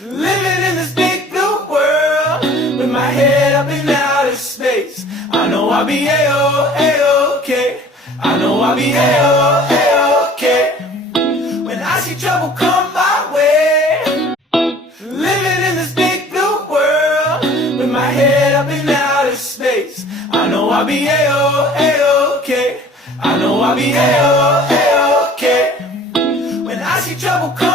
Living in this big blue world, with my head up in outer space. I know I'll be A-O-A-OK. I know I'll be A-O-A-OK. When I see trouble come my way. Living in this big blue world, with my head up in outer space. I know I'll be A-O-A-OK. I know I'll be A-O-A-OK. When I see trouble come